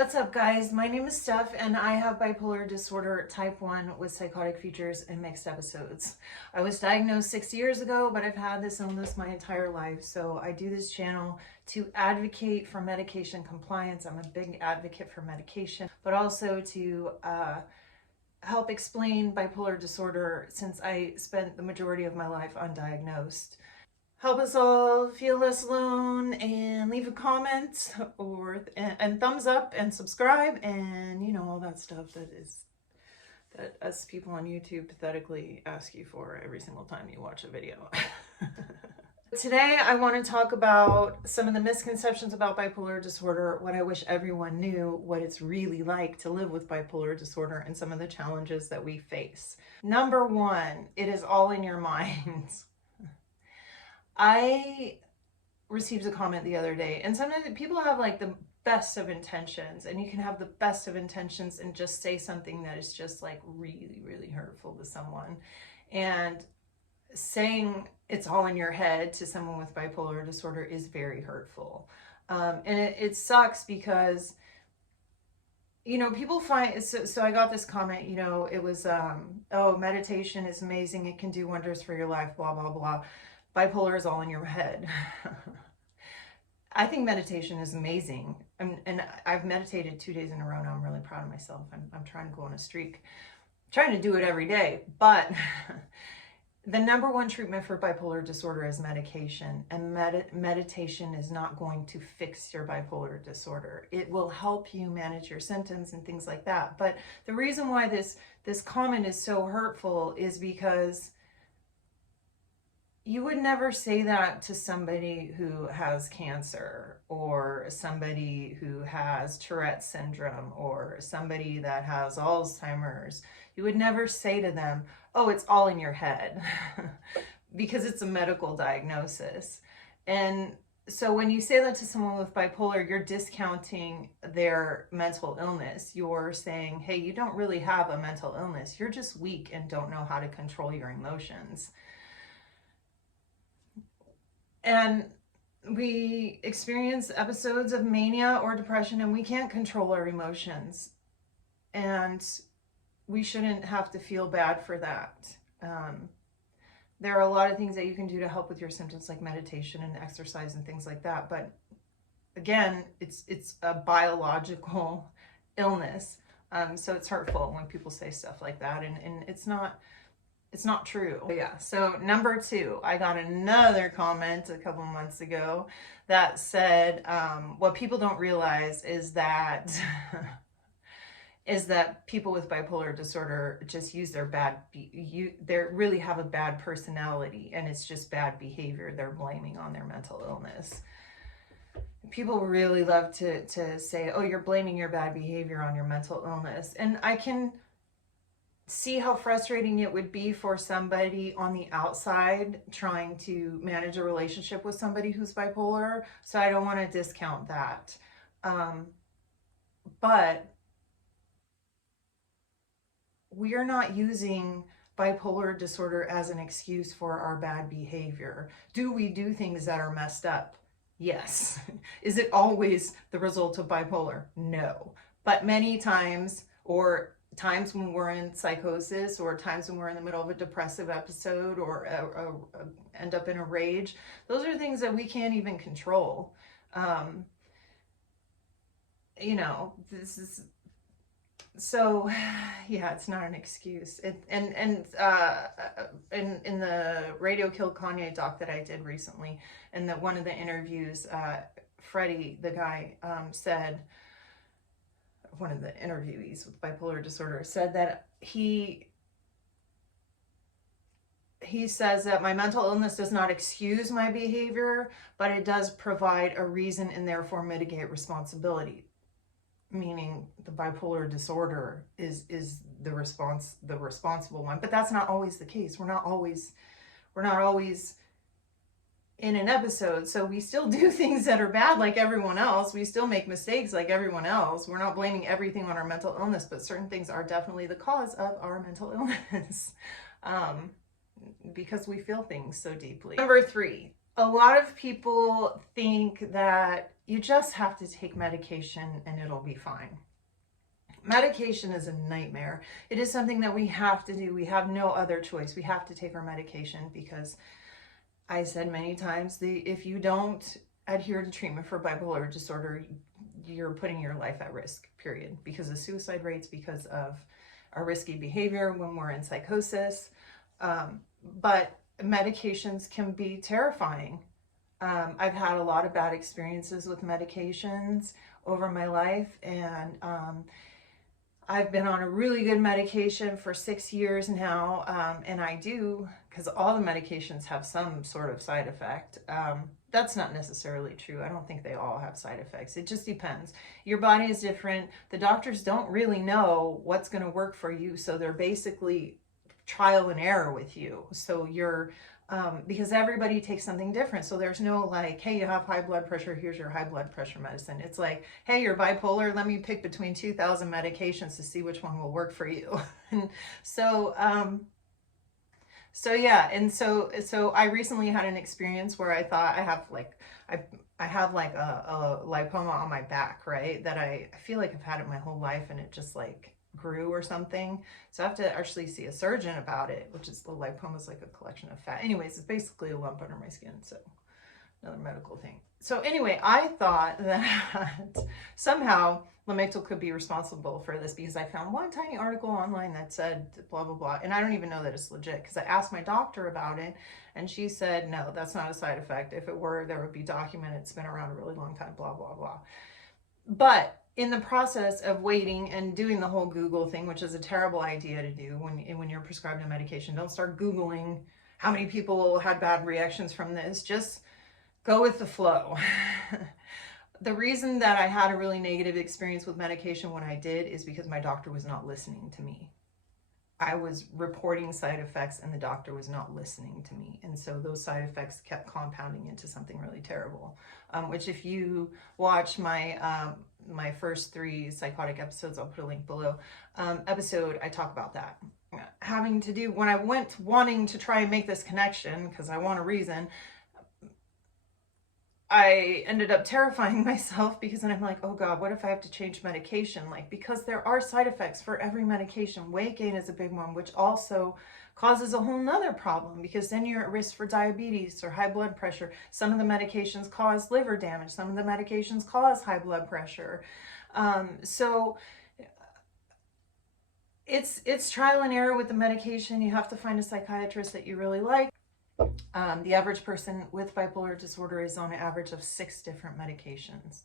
What's up, guys? My name is Steph, and I have bipolar disorder type 1 with psychotic features and mixed episodes. I was diagnosed 6 years ago, but I've had this illness my entire life. So I do this channel to advocate for medication compliance. I'm a big advocate for medication, but also to help explain bipolar disorder since I spent the majority of my life undiagnosed. Help us all feel less alone, and leave a comment and thumbs up and subscribe and all that stuff that us people on YouTube pathetically ask you for every single time you watch a video. Today I want to talk about some of the misconceptions about bipolar disorder, what I wish everyone knew, what it's really like to live with bipolar disorder, and some of the challenges that we face. Number one, it is all in your mind. I received a comment the other day, and sometimes people have like the best of intentions, and you can have the best of intentions and just say something that is just like really, really hurtful to someone. And saying it's all in your head to someone with bipolar disorder is very hurtful. And it sucks because people find, so I got this comment, it was, oh, meditation is amazing. It can do wonders for your life, blah, blah, blah. Bipolar is all in your head. I think meditation is amazing. And I've meditated 2 days in a row now. I'm really proud of myself. I'm trying to go on a streak. I'm trying to do it every day. But the number one treatment for bipolar disorder is medication. And meditation is not going to fix your bipolar disorder. It will help you manage your symptoms and things like that. But the reason why this comment is so hurtful is because you would never say that to somebody who has cancer, or somebody who has Tourette's syndrome, or somebody that has Alzheimer's. You would never say to them, oh, it's all in your head, because it's a medical diagnosis. And so when you say that to someone with bipolar, you're discounting their mental illness. You're saying, hey, you don't really have a mental illness. You're just weak and don't know how to control your emotions. And we experience episodes of mania or depression, and we can't control our emotions. And we shouldn't have to feel bad for that. There are a lot of things that you can do to help with your symptoms, like meditation and exercise and things like that. But again, it's a biological illness. So it's hurtful when people say stuff like that, and it's not true. Yeah. So number two, I got another comment a couple months ago that said, what people don't realize is that people with bipolar disorder just use they really have a bad personality, and it's just bad behavior they're blaming on their mental illness. People really love to say, oh, you're blaming your bad behavior on your mental illness. And I can see how frustrating it would be for somebody on the outside trying to manage a relationship with somebody who's bipolar. So I don't want to discount that. But we are not using bipolar disorder as an excuse for our bad behavior. Do we do things that are messed up? Yes. Is it always the result of bipolar? No. But many times, or times when we're in psychosis, or times when we're in the middle of a depressive episode, or end up in a rage, those are things that we can't even control. This is, so yeah, it's not an excuse. In the Radio Killed KANYE doc that I did recently, and that one of the interviews, Freddie, the guy, said, one of the interviewees with bipolar disorder, said that he says that my mental illness does not excuse my behavior, but it does provide a reason and therefore mitigate responsibility. Meaning the bipolar disorder is the responsible one. But that's not always the case. We're not always in an episode. So we still do things that are bad like everyone else. We still make mistakes like everyone else. We're not blaming everything on our mental illness, but certain things are definitely the cause of our mental illness. Because we feel things so deeply. Number three, a lot of people think that you just have to take medication and it'll be fine. Medication is a nightmare. It is something that we have to do. We have no other choice. We have to take our medication because I said many times, if you don't adhere to treatment for bipolar disorder, you're putting your life at risk, period, because of suicide rates, because of our risky behavior when we're in psychosis. But medications can be terrifying. I've had a lot of bad experiences with medications over my life, and I've been on a really good medication for 6 years now, and I do, because all the medications have some sort of side effect. That's not necessarily true. I don't think they all have side effects. It just depends. Your body is different. The doctors don't really know what's going to work for you, so they're basically trial and error with you. So you're because everybody takes something different. So there's no like, hey, you have high blood pressure, here's your high blood pressure medicine. It's like, hey, you're bipolar, let me pick between 2,000 medications to see which one will work for you. And so yeah, and so I recently had an experience where I thought I have like a lipoma on my back, right? That I feel like I've had it my whole life, and it just like grew or something. So I have to actually see a surgeon about it, which is, the lipoma is like a collection of fat. Anyways, it's basically a lump under my skin, so another medical thing. So anyway, I thought that somehow Lamictal could be responsible for this, because I found one tiny article online that said blah, blah, blah. And I don't even know that it's legit, because I asked my doctor about it, and she said, no, that's not a side effect. If it were, there would be documented. It's been around a really long time, blah, blah, blah. But in the process of waiting and doing the whole Google thing, which is a terrible idea to do when you're prescribed a medication, don't start Googling how many people had bad reactions from this. Just go with the flow. The reason that I had a really negative experience with medication when I did is because my doctor was not listening to me. I was reporting side effects and the doctor was not listening to me. And so those side effects kept compounding into something really terrible, which if you watch my my first 3 psychotic episodes, I'll put a link below, episode, I talk about that. Having to do, when I went wanting to try and make this connection, because I want a reason, I ended up terrifying myself, because then I'm like, oh God, what if I have to change medication? Like, because there are side effects for every medication. Weight gain is a big one, which also causes a whole nother problem, because then you're at risk for diabetes or high blood pressure. Some of the medications cause liver damage. Some of the medications cause high blood pressure. So it's trial and error with the medication. You have to find a psychiatrist that you really like. The average person with bipolar disorder is on an average of 6 different medications.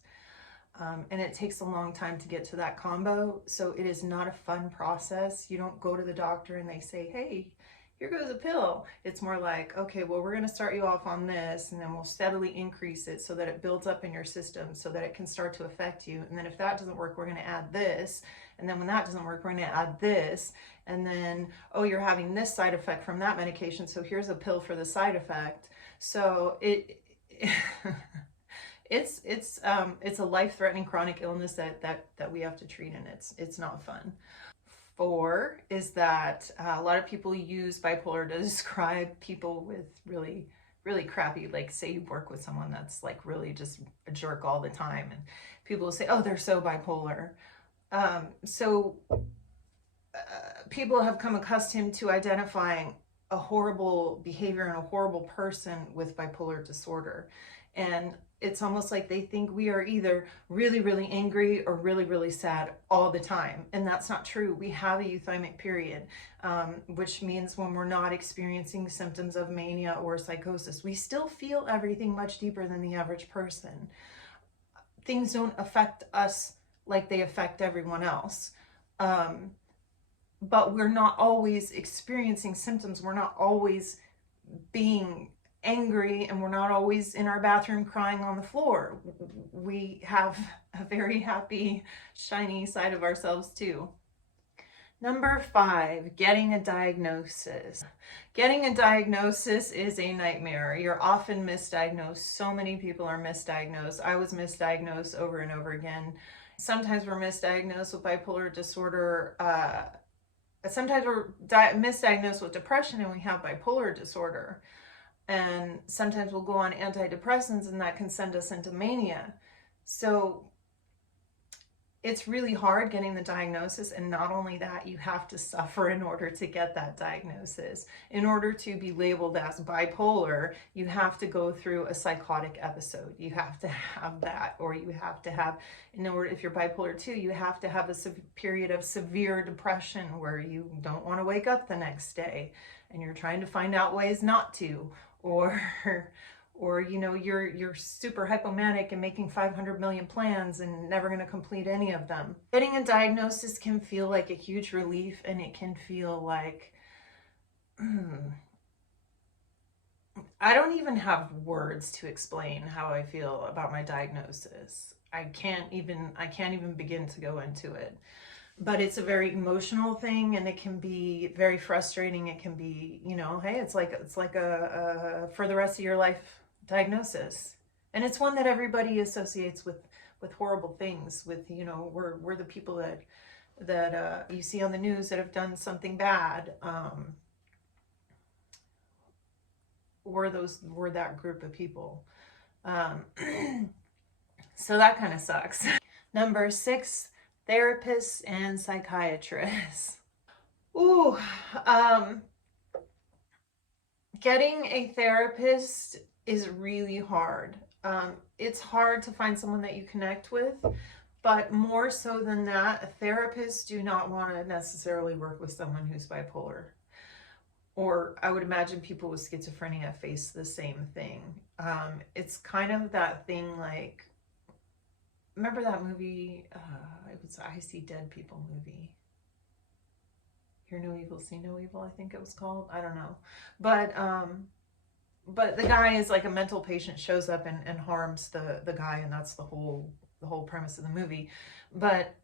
And it takes a long time to get to that combo. So it is not a fun process. You don't go to the doctor and they say, hey, here goes a pill. It's more like, okay, well, we're going to start you off on this, and then we'll steadily increase it so that it builds up in your system so that it can start to affect you. And then if that doesn't work, we're going to add this. And then when that doesn't work, we're going to add this. And then, oh, you're having this side effect from that medication, so here's a pill for the side effect. So it's a life-threatening chronic illness that we have to treat, and it's not fun. 4 is that a lot of people use bipolar to describe people with really, really crappy, like say you work with someone that's like really just a jerk all the time, and people will say, oh, they're so bipolar. People have come accustomed to identifying a horrible behavior and a horrible person with bipolar disorder. And it's almost like they think we are either really, really angry or really, really sad all the time. And that's not true. We have a euthymic period, which means when we're not experiencing symptoms of mania or psychosis, we still feel everything much deeper than the average person. Things don't affect us like they affect everyone else. But we're not always experiencing symptoms. We're not always being angry, and we're not always in our bathroom crying on the floor. We have a very happy, shiny side of ourselves too. Number 5, getting a diagnosis. Getting a diagnosis is a nightmare. You're often misdiagnosed. So many people are misdiagnosed. I was misdiagnosed over and over again. Sometimes we're misdiagnosed with bipolar disorder. Sometimes we're misdiagnosed with depression and we have bipolar disorder. And sometimes we'll go on antidepressants and that can send us into mania. So it's really hard getting the diagnosis, and not only that, you have to suffer in order to get that diagnosis. In order to be labeled as bipolar, you have to go through a psychotic episode. You have to have that, or you have to have, in order, if you're bipolar 2, you have to have a period of severe depression where you don't want to wake up the next day and you're trying to find out ways not to, or you know, you're super hypomanic and making 500 million plans and never going to complete any of them. Getting a diagnosis can feel like a huge relief, and it can feel like I don't even have words to explain how I feel about my diagnosis. I can't even begin to go into it. But it's a very emotional thing, and it can be very frustrating. It can be, you know, hey, it's like a for the rest of your life diagnosis, and it's one that everybody associates with horrible things. With, you know, we're the people that you see on the news that have done something bad. We're that group of people. So that kind of sucks. Number 6, therapists and psychiatrists. Ooh, getting a therapist is really hard. It's hard to find someone that you connect with, but more so than that, therapists do not want to necessarily work with someone who's bipolar. Or I would imagine people with schizophrenia face the same thing. It's kind of that thing like, remember that movie? It was I See Dead People movie. Hear No Evil, See No Evil, I think it was called. I don't know. But the guy is like a mental patient, shows up and harms the guy, and that's the whole premise of the movie. But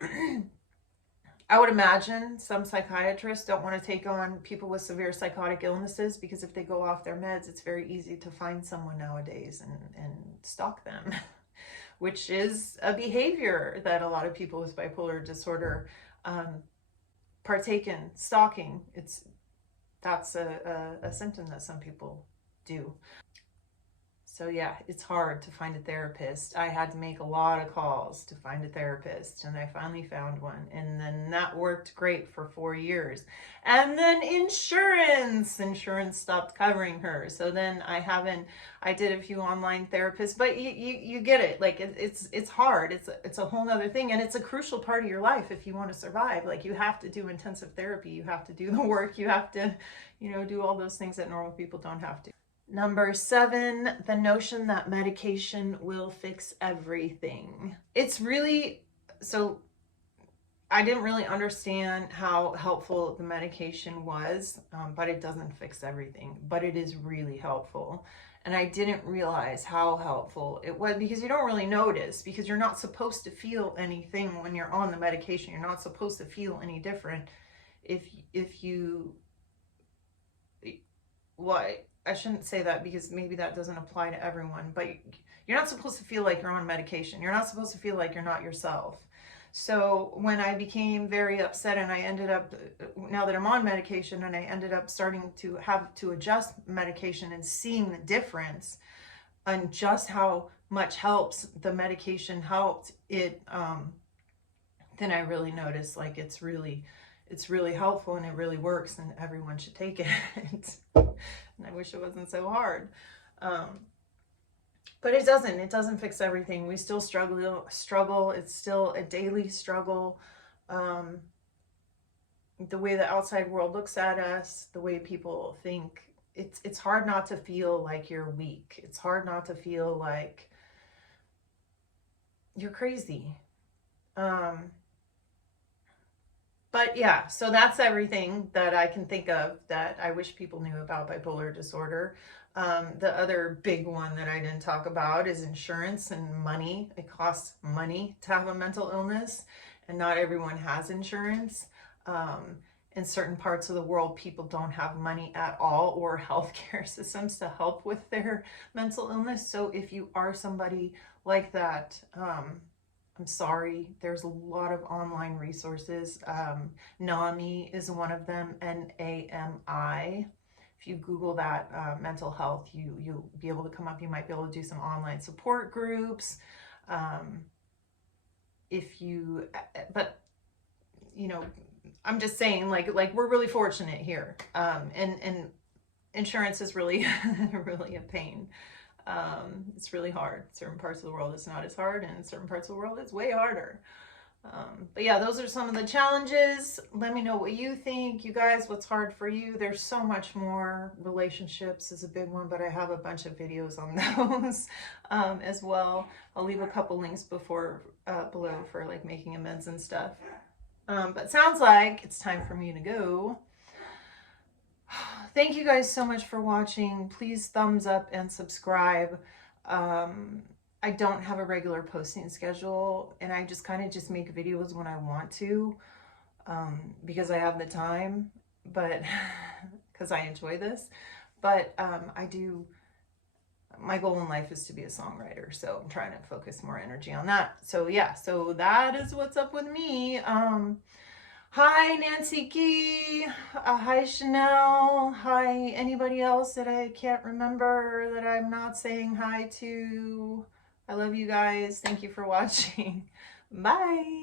I would imagine some psychiatrists don't want to take on people with severe psychotic illnesses, because if they go off their meds, it's very easy to find someone nowadays and stalk them, which is a behavior that a lot of people with bipolar disorder partake in. Stalking, that's a symptom that some people do. So yeah, it's hard to find a therapist. I had to make a lot of calls to find a therapist, and I finally found one, and then that worked great for 4 years. And then insurance stopped covering her. So then I did a few online therapists, but you get it. Like it's hard. It's a whole nother thing, and it's a crucial part of your life if you want to survive. Like, you have to do intensive therapy, you have to do the work, you have to, you know, do all those things that normal people don't have to. Number 7, the notion that medication will fix everything. It's really, so I didn't really understand how helpful the medication was, but it doesn't fix everything, but it is really helpful. And I didn't realize how helpful it was, because you don't really notice, because you're not supposed to feel anything when you're on the medication. You're not supposed to feel any different if you, what? I shouldn't say that, because maybe that doesn't apply to everyone, but you're not supposed to feel like you're on medication. You're not supposed to feel like you're not yourself. So when I became very upset, and I ended up, now that I'm on medication, and I ended up starting to have to adjust medication and seeing the difference and just how much the medication helped it, then I really noticed, like, it's really helpful, and it really works, and everyone should take it. And I wish it wasn't so hard. But it doesn't fix everything. We still struggle. It's still a daily struggle. The way the outside world looks at us, the way people think, it's hard not to feel like you're weak. It's hard not to feel like you're crazy. But yeah, so that's everything that I can think of that I wish people knew about bipolar disorder. The other big one that I didn't talk about is insurance and money. It costs money to have a mental illness, and not everyone has insurance. In certain parts of the world, people don't have money at all, or healthcare systems to help with their mental illness. So if you are somebody like that, I'm sorry. There's a lot of online resources. NAMI is one of them, NAMI. If you Google that, mental health, you'll be able to come up. You might be able to do some online support groups. if you, but you know, I'm just saying, like we're really fortunate here. And insurance is really, really a pain. It's really hard. Certain parts of the world it's not as hard, and in certain parts of the world it's way harder. But yeah, those are some of the challenges. Let me know what you think, you guys, what's hard for you. There's so much more. Relationships is a big one, but I have a bunch of videos on those as well. I'll leave a couple links below for like making amends and stuff. But sounds like it's time for me to go. Thank you guys so much for watching. Please thumbs up and subscribe. I don't have a regular posting schedule, and I just kind of just make videos when I want to, because I have the time, but because I enjoy this. But my goal in life is to be a songwriter, so I'm trying to focus more energy on that. So yeah, so that is what's up with me. Hi Nancy Key, hi Chanel, hi anybody else that I can't remember that I'm not saying hi to. I love you guys. Thank you for watching. Bye.